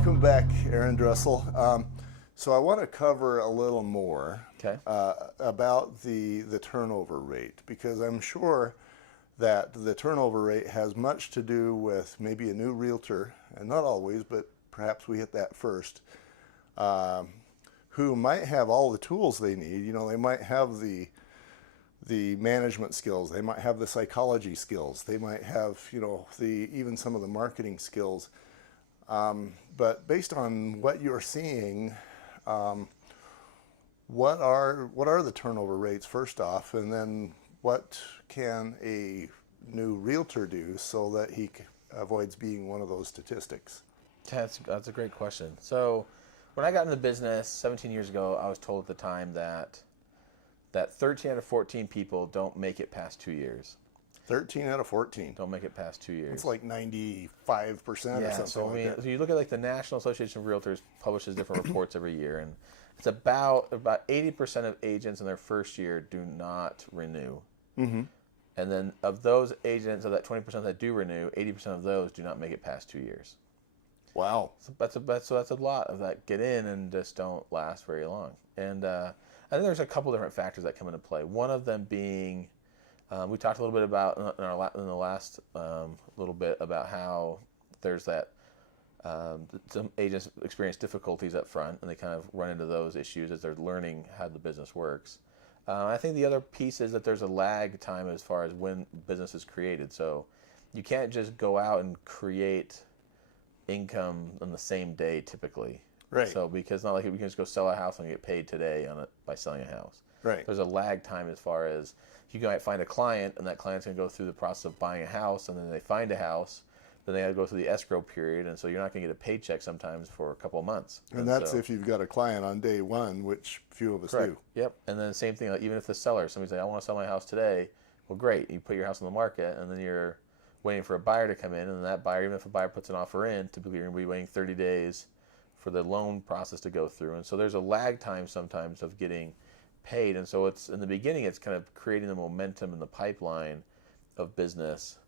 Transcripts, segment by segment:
welcome back, Aaron Dressel. So I want to cover a little more Okay. about the turnover rate, because I'm sure that the turnover rate has much to do with maybe a new realtor, and not always, but perhaps we hit that first, who might have all the tools they need. You know, they might have the management skills, they might have the psychology skills, they might have, you know, even some of the marketing skills. But based on what you're seeing, what are the turnover rates first off, and then what can a new realtor do so that he avoids being one of those statistics? That's a great question. So when I got into the business 17 years ago, I was told at the time that 13 out of 14 people don't make it past 2 years. 13 out of 14. Don't make it past 2 years. It's like 95% or something like that. So you look at like the National Association of Realtors publishes different reports every year, and it's about 80% of agents in their first year do not renew. Mm-hmm. And then of those agents, of that 20% that do renew, 80% of those do not make it past 2 years. Wow. So that's a lot of that get in and just don't last very long. And I think there's a couple different factors that come into play. One of them being, we talked a little bit about in the last little bit about how there's that some agents experience difficulties up front, and they kind of run into those issues as they're learning how the business works. I think the other piece is that there's a lag time as far as when business is created. So you can't just go out and create income on the same day typically. Right. So because it's not like you can just go sell a house and get paid today on it by selling a house. Right. There's a lag time as far as you might find a client, and that client's going to go through the process of buying a house, and then they find a house, then they have to go through the escrow period, and so you're not going to get a paycheck sometimes for a couple of months. And that's if you've got a client on day one, which few of us correct. do. Yep. And then the same thing, like even if the seller, somebody's like, I want to sell my house today, well, great. You put your house on the market, and then you're waiting for a buyer to come in, and that buyer, even if a buyer puts an offer in, typically you're going to be waiting 30 days for the loan process to go through. And so there's a lag time sometimes of getting paid. And so it's in the beginning, it's kind of creating the momentum in the pipeline of business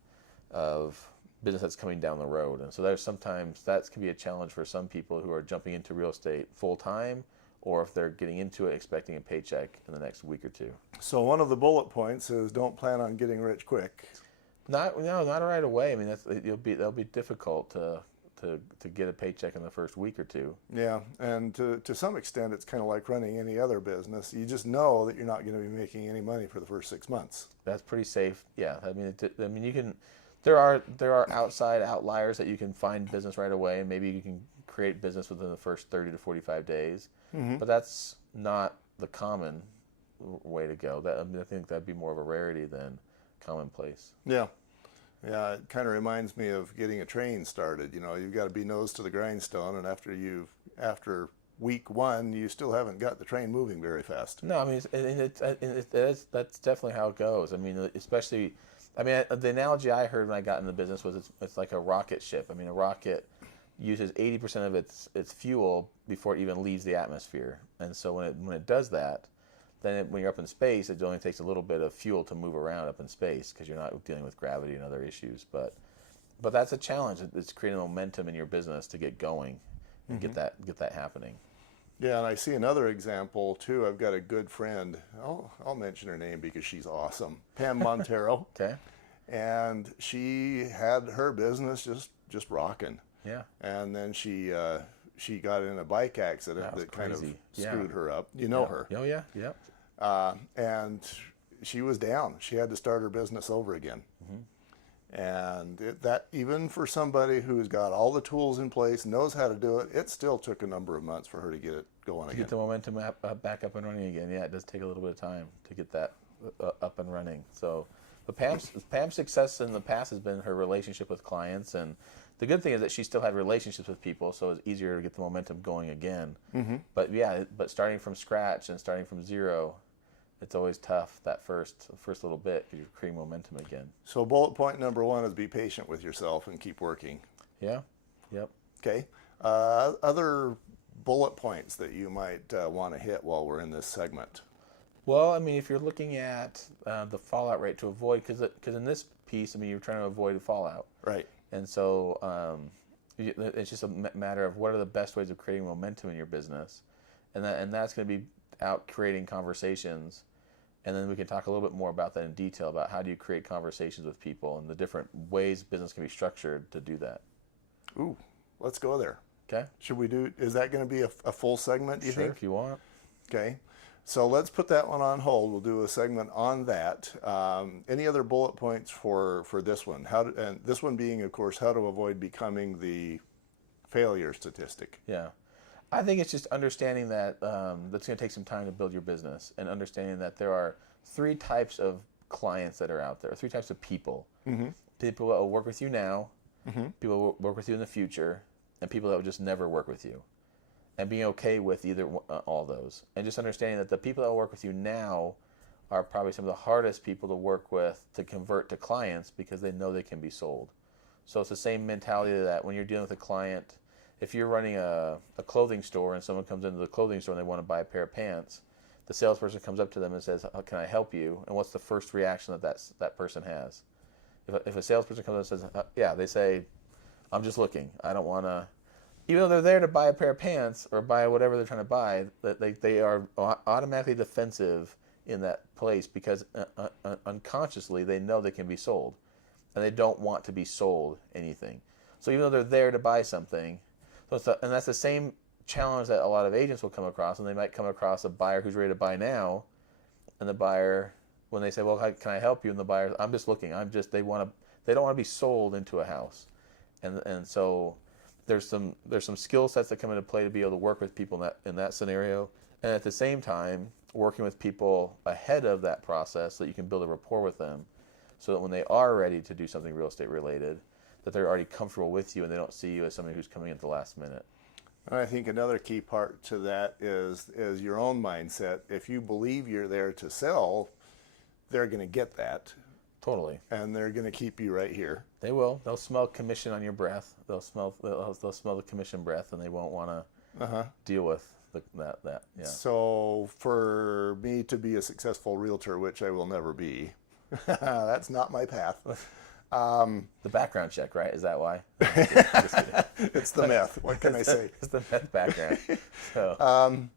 that's coming down the road. And so there's sometimes that can be a challenge for some people who are jumping into real estate full time, or if they're getting into it expecting a paycheck in the next week or two. So one of the bullet points is don't plan on getting rich quick. Not right away. I mean, that'll be difficult to get a paycheck in the first week or two. Yeah, and to some extent, it's kind of like running any other business. You just know that you're not going to be making any money for the first 6 months. That's pretty safe. Yeah, I mean, you can. There are outside outliers that you can find business right away, and maybe you can create business within the first 30 to 45 days. Mm-hmm. But that's not the common way to go. I think that'd be more of a rarity than commonplace. Yeah. Yeah, it kind of reminds me of getting a train started. You know, you've got to be nose to the grindstone, and after week one, you still haven't got the train moving very fast. No, I mean, that's definitely how it goes. I mean, especially, the analogy I heard when I got in the business was it's like a rocket ship. I mean, a rocket uses 80% of its fuel before it even leaves the atmosphere, and so when it does that, then when you're up in space, it only takes a little bit of fuel to move around up in space because you're not dealing with gravity and other issues. But that's a challenge. It's creating momentum in your business to get going and get that happening. Yeah, and I see another example too. I've got a good friend. I'll mention her name because she's awesome. Pam Montero. Okay. And she had her business just rocking. Yeah. And then she got in a bike accident that kind of screwed her up. You know her. Oh yeah. Yep. And she was down. She had to start her business over again. Mm-hmm. And that even for somebody who's got all the tools in place, knows how to do it, it still took a number of months for her to get it going again. Get the momentum back up and running again. Yeah, it does take a little bit of time to get that up and running. So, but Pam's success in the past has been her relationship with clients, and the good thing is that she still had relationships with people, so it's easier to get the momentum going again. Mm-hmm. But starting from scratch and starting from zero, it's always tough that first little bit because you're creating momentum again. So bullet point number one is be patient with yourself and keep working. Yeah. Yep. Okay. Other bullet points that you might want to hit while we're in this segment. Well, I mean, if you're looking at the fallout rate to avoid, because in this piece, I mean, you're trying to avoid fallout. Right. And so It's just a matter of what are the best ways of creating momentum in your business, and that's going to be out creating conversations, and then we can talk a little bit more about that in detail about how do you create conversations with people and the different ways business can be structured to do that. Ooh, let's go there. Okay. Should we do? Is that going to be a full segment? Do you Sure, think? if you want. Okay. So let's put that one on hold. We'll do a segment on that. Any other bullet points for this one? And this one being, of course, how to avoid becoming the failure statistic. Yeah. I think it's just understanding that that's going to take some time to build your business, and understanding that there are 3 types of clients that are out there, 3 types of people. Mm-hmm. People that will work with you now, Mm-hmm. people will work with you in the future, and people that will just never work with you. And being okay with either all those. And just understanding that the people that will work with you now are probably some of the hardest people to work with to convert to clients because they know they can be sold. So it's the same mentality that when you're dealing with a client, if you're running a clothing store and someone comes into the clothing store and they want to buy a pair of pants, the salesperson comes up to them and says, "Can I help you?" And what's the first reaction that person has? If a salesperson comes up and says, "Yeah," they say, "I'm just looking. I don't want to." Even though they're there to buy a pair of pants or buy whatever they're trying to buy, they are automatically defensive in that place because unconsciously they know they can be sold, and they don't want to be sold anything. So even though they're there to buy something, and that's the same challenge that a lot of agents will come across, and they might come across a buyer who's ready to buy now, and the buyer, when they say, "Well, can I help you?" and the buyer, "I'm just looking. They don't want to be sold into a house," and so. There's some skill sets that come into play to be able to work with people in that scenario, and at the same time working with people ahead of that process so that you can build a rapport with them, so that when they are ready to do something real estate related, that they're already comfortable with you and they don't see you as somebody who's coming at the last minute. And I think another key part to that is your own mindset. If you believe you're there to sell, they're going to get that. Totally. And they're going to keep you right here. They will. They'll smell commission on your breath. They'll smell the commission breath, and they won't want to deal with that. Yeah. So for me to be a successful realtor, which I will never be, that's not my path. The background check, right? Is that why? Just kidding. It's the meth. What can I say? It's the meth background. So.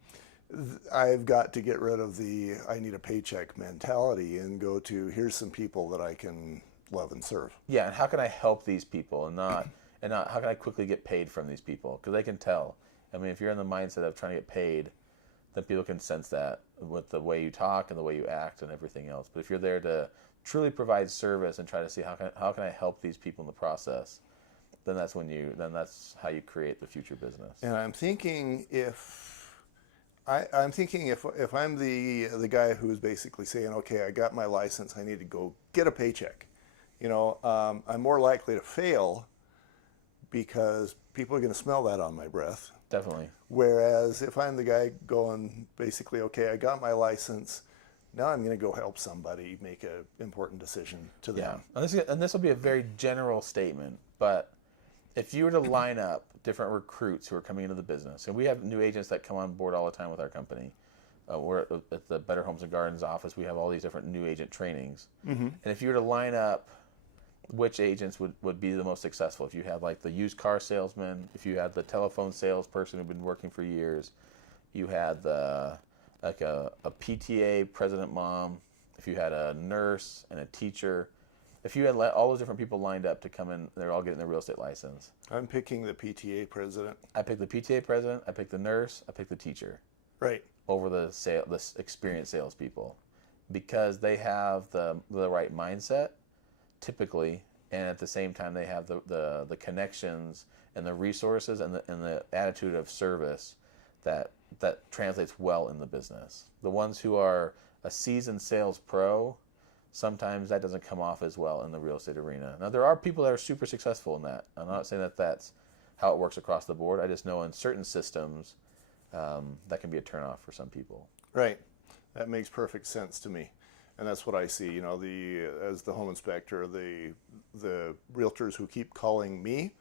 I've got to get rid of the I need a paycheck mentality and go to here's some people that I can love and serve. Yeah, and how can I help these people and not how can I quickly get paid from these people? Because they can tell. I mean, if you're in the mindset of trying to get paid, then people can sense that with the way you talk and the way you act and everything else. But if you're there to truly provide service and try to see how can I help these people in the process, then that's how you create the future business. And I'm thinking if I'm the guy who's basically saying, okay, I got my license, I need to go get a paycheck. I'm more likely to fail because people are going to smell that on my breath. Definitely. Whereas if I'm the guy going basically, okay, I got my license, now I'm going to go help somebody make an important decision to them. Yeah, and this will be a very general statement, but if you were to line up different recruits who are coming into the business, and we have new agents that come on board all the time with our company. We're at the Better Homes and Gardens office. We have all these different new agent trainings. Mm-hmm. And if you were to line up which agents would be the most successful, if you had like the used car salesman, if you had the telephone salesperson who'd been working for years, you had a PTA president mom, if you had a nurse and a teacher, if you had all those different people lined up to come in, they're all getting their real estate license. I'm picking the PTA president. I picked the PTA president, I picked the nurse, I picked the teacher. Right. Over the experienced salespeople, because they have the right mindset, typically, and at the same time they have the connections and the resources and the attitude of service that translates well in the business. The ones who are a seasoned sales pro, sometimes that doesn't come off as well in the real estate arena. Now, there are people that are super successful in that. I'm not saying that that's how it works across the board. I just know in certain systems that can be a turnoff for some people. Right. That makes perfect sense to me. And that's what I see. As the home inspector, the realtors who keep calling me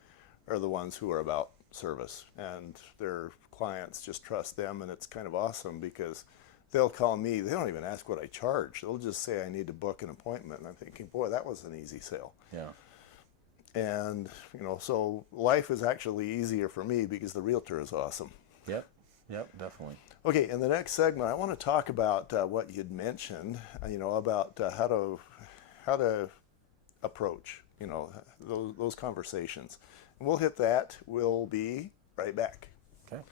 are the ones who are about service, and their clients just trust them, and it's kind of awesome because they'll call me. They don't even ask what I charge. They'll just say I need to book an appointment, and I'm thinking, boy, that was an easy sale. Yeah. And, so life is actually easier for me because the realtor is awesome. Yep. Yep. Definitely. Okay, in the next segment, I want to talk about what you'd mentioned, about how to approach, those conversations. And we'll hit that. We'll be right back. Okay.